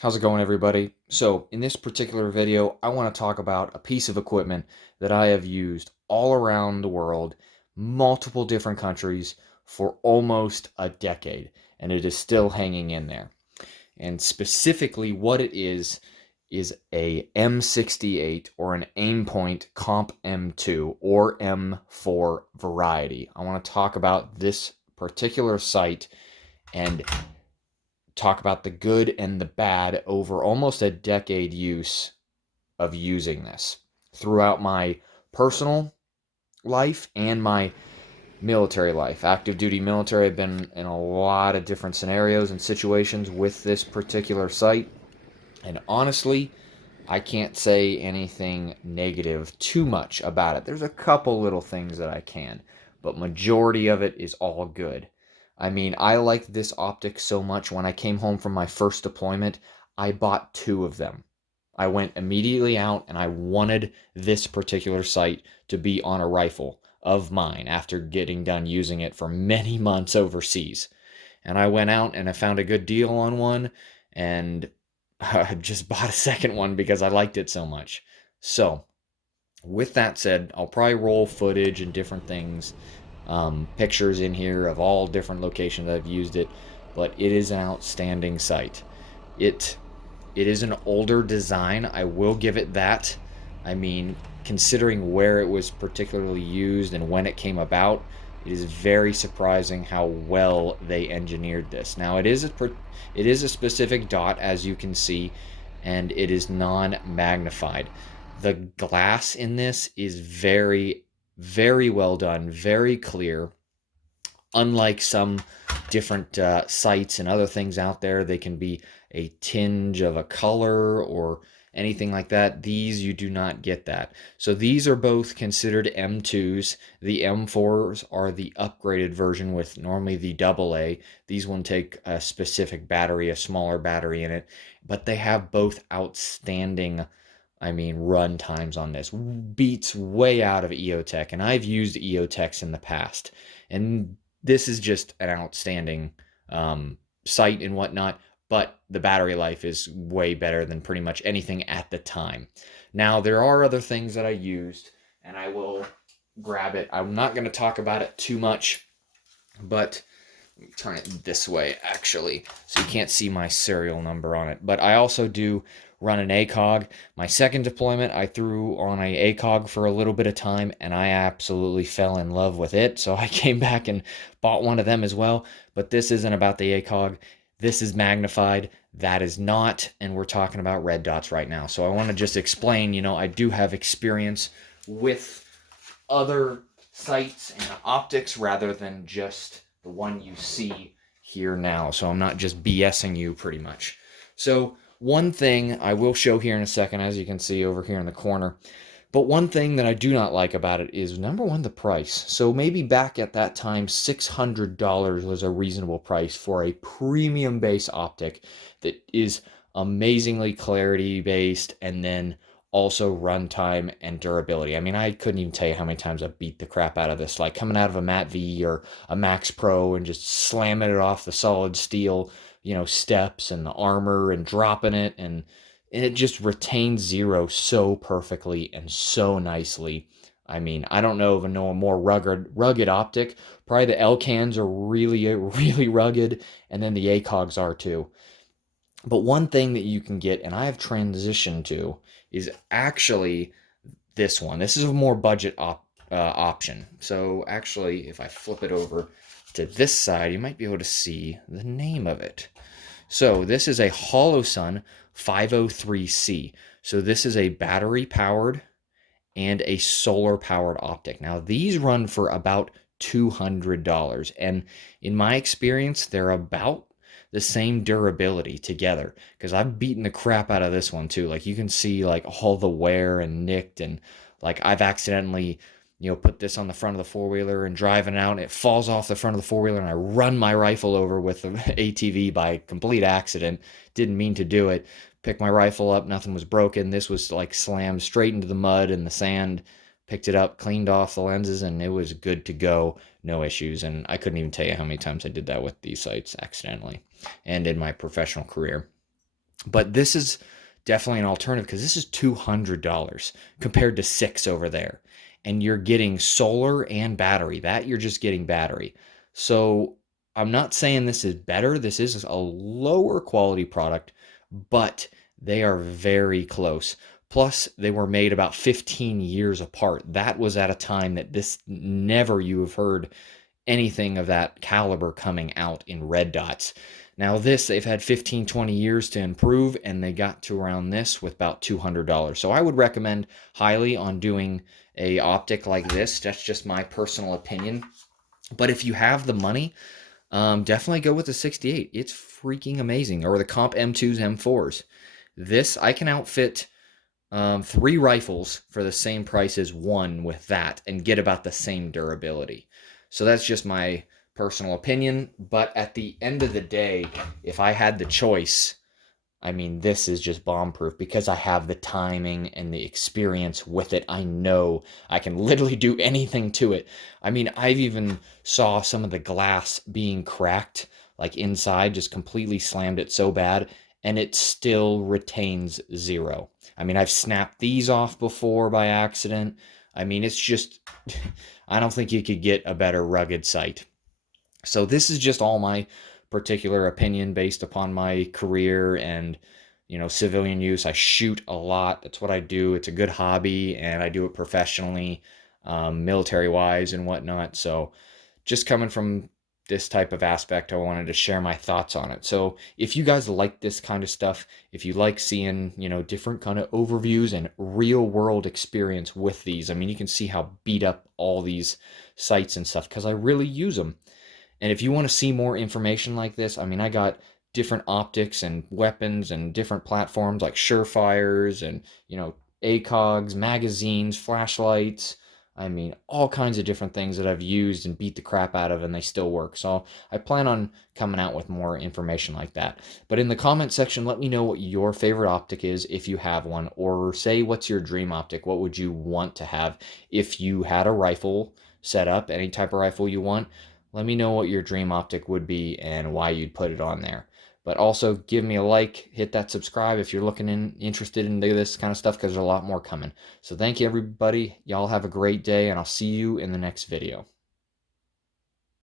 How's it going, everybody? So in this particular video, I want to talk about a piece of equipment that I have used all around the world, multiple different countries, for almost a decade, and it is still hanging in there. And specifically what it is a M68 or an Aimpoint Comp M2 or M4 variety. I want to talk about this particular sight and talk about the good and the bad over almost a decade use of using this throughout my personal life and my military life. Active duty military, I've been in a lot of different scenarios and situations with this particular sight. And honestly, I can't say anything negative too much about it. There's a couple little things that I can, but majority of it is all good. I mean, I liked this optic so much when I came home from my first deployment, I bought two of them. I went immediately out and I wanted this particular sight to be on a rifle of mine after getting done using it for many months overseas. And I went out and I found a good deal on one, and I just bought a second one because I liked it so much. So, with that said, I'll probably roll footage and different things, pictures in here of all different locations I've used it, but it is an outstanding sight. It it is an older design, I will give it that. I mean, considering where it was particularly used and when it came about, it is very surprising how well they engineered this. Now, it is a specific dot, as you can see, and it is non-magnified. The glass in this is very, very well done, very clear. Unlike some different sites and other things out there, they can be a tinge of a color or anything like that. These, you do not get that. So these are both considered M2s. The M4s are the upgraded version with normally the AA. These one take a specific battery, a smaller battery in it, but they have both outstanding, I mean, run times on this. Beats way out of EOTech, and I've used EOTechs in the past. And this is just an outstanding site and whatnot, but the battery life is way better than pretty much anything at the time. Now, there are other things that I used, and I will grab it. I'm not going to talk about it too much, but let me turn it this way, actually, so you can't see my serial number on it. But I also do run an ACOG. My second deployment, I threw on a ACOG for a little bit of time, and I absolutely fell in love with it. So I came back and bought one of them as well. But this isn't about the ACOG. This is magnified. That is not, and we're talking about red dots right now. So I want to just explain, I do have experience with other sights and optics rather than just the one you see here now. So I'm not just BSing you pretty much. So one thing I will show here in a second, as you can see over here in the corner, but one thing that I do not like about it is, number one, the price. So maybe back at that time, $600 was a reasonable price for a premium base optic that is amazingly clarity based and then also runtime and durability. I mean, I couldn't even tell you how many times I beat the crap out of this, like coming out of a Mat V or a Max Pro and just slamming it off the solid steel, steps and the armor and dropping it, and it just retains zero so perfectly and so nicely. I mean, I don't know of a more rugged optic. Probably the L-cans are really, really rugged, and then the ACOGs are too. But one thing that you can get, and I have transitioned to, is actually this one. This is a more budget option. So actually, if I flip it over to this side, you might be able to see the name of it. So this is a Holosun 503C. So this is a battery powered and a solar powered optic. Now these run for about $200, and in my experience, they're about the same durability together, because I've beaten the crap out of this one too. Like, you can see like all the wear and nicked, and like I've accidentally put this on the front of the four-wheeler and driving out, and it falls off the front of the four-wheeler, and I run my rifle over with the ATV by complete accident. Didn't mean to do it. Picked my rifle up, nothing was broken. This was like slammed straight into the mud and the sand. Picked it up, cleaned off the lenses, and it was good to go. No issues. And I couldn't even tell you how many times I did that with these sights accidentally and in my professional career. But this is definitely an alternative because this is $200 compared to six over there. And you're getting solar and battery. That you're just getting battery. So I'm not saying this is better. This is a lower quality product, but they are very close. Plus, they were made about 15 years apart. That was at a time that this never you have heard anything of that caliber coming out in red dots. Now this, they've had 15, 20 years to improve, and they got to around this with about $200. So I would recommend highly on doing a optic like this. That's just my personal opinion. But if you have the money, definitely go with the 68. It's freaking amazing. Or the Comp M2s, M4s. This, I can outfit three rifles for the same price as one with that and get about the same durability. So that's just my personal opinion. But at the end of the day, if I had the choice, I mean, this is just bomb proof because I have the timing and the experience with it. I know I can literally do anything to it. I mean, I've even saw some of the glass being cracked, like inside, just completely slammed it so bad, and it still retains zero. I mean, I've snapped these off before by accident. I mean, it's just, I don't think you could get a better rugged sight. So this is just all my particular opinion based upon my career and civilian use. I shoot a lot. That's what I do. It's a good hobby, and I do it professionally, military wise and whatnot. So just coming from this type of aspect, I wanted to share my thoughts on it. So if you guys like this kind of stuff, if you like seeing, different kind of overviews and real world experience with these, I mean, you can see how beat up all these sites and stuff because I really use them. And if you want to see more information like this, I mean, I got different optics and weapons and different platforms like Surefires and, ACOGs, magazines, flashlights. I mean, all kinds of different things that I've used and beat the crap out of, and they still work. So I plan on coming out with more information like that. But in the comment section, let me know what your favorite optic is if you have one, or say what's your dream optic. What would you want to have if you had a rifle set up, any type of rifle you want? Let me know what your dream optic would be and why you'd put it on there. But also give me a like, hit that subscribe if you're interested in this kind of stuff because there's a lot more coming. So thank you everybody. Y'all have a great day, and I'll see you in the next video.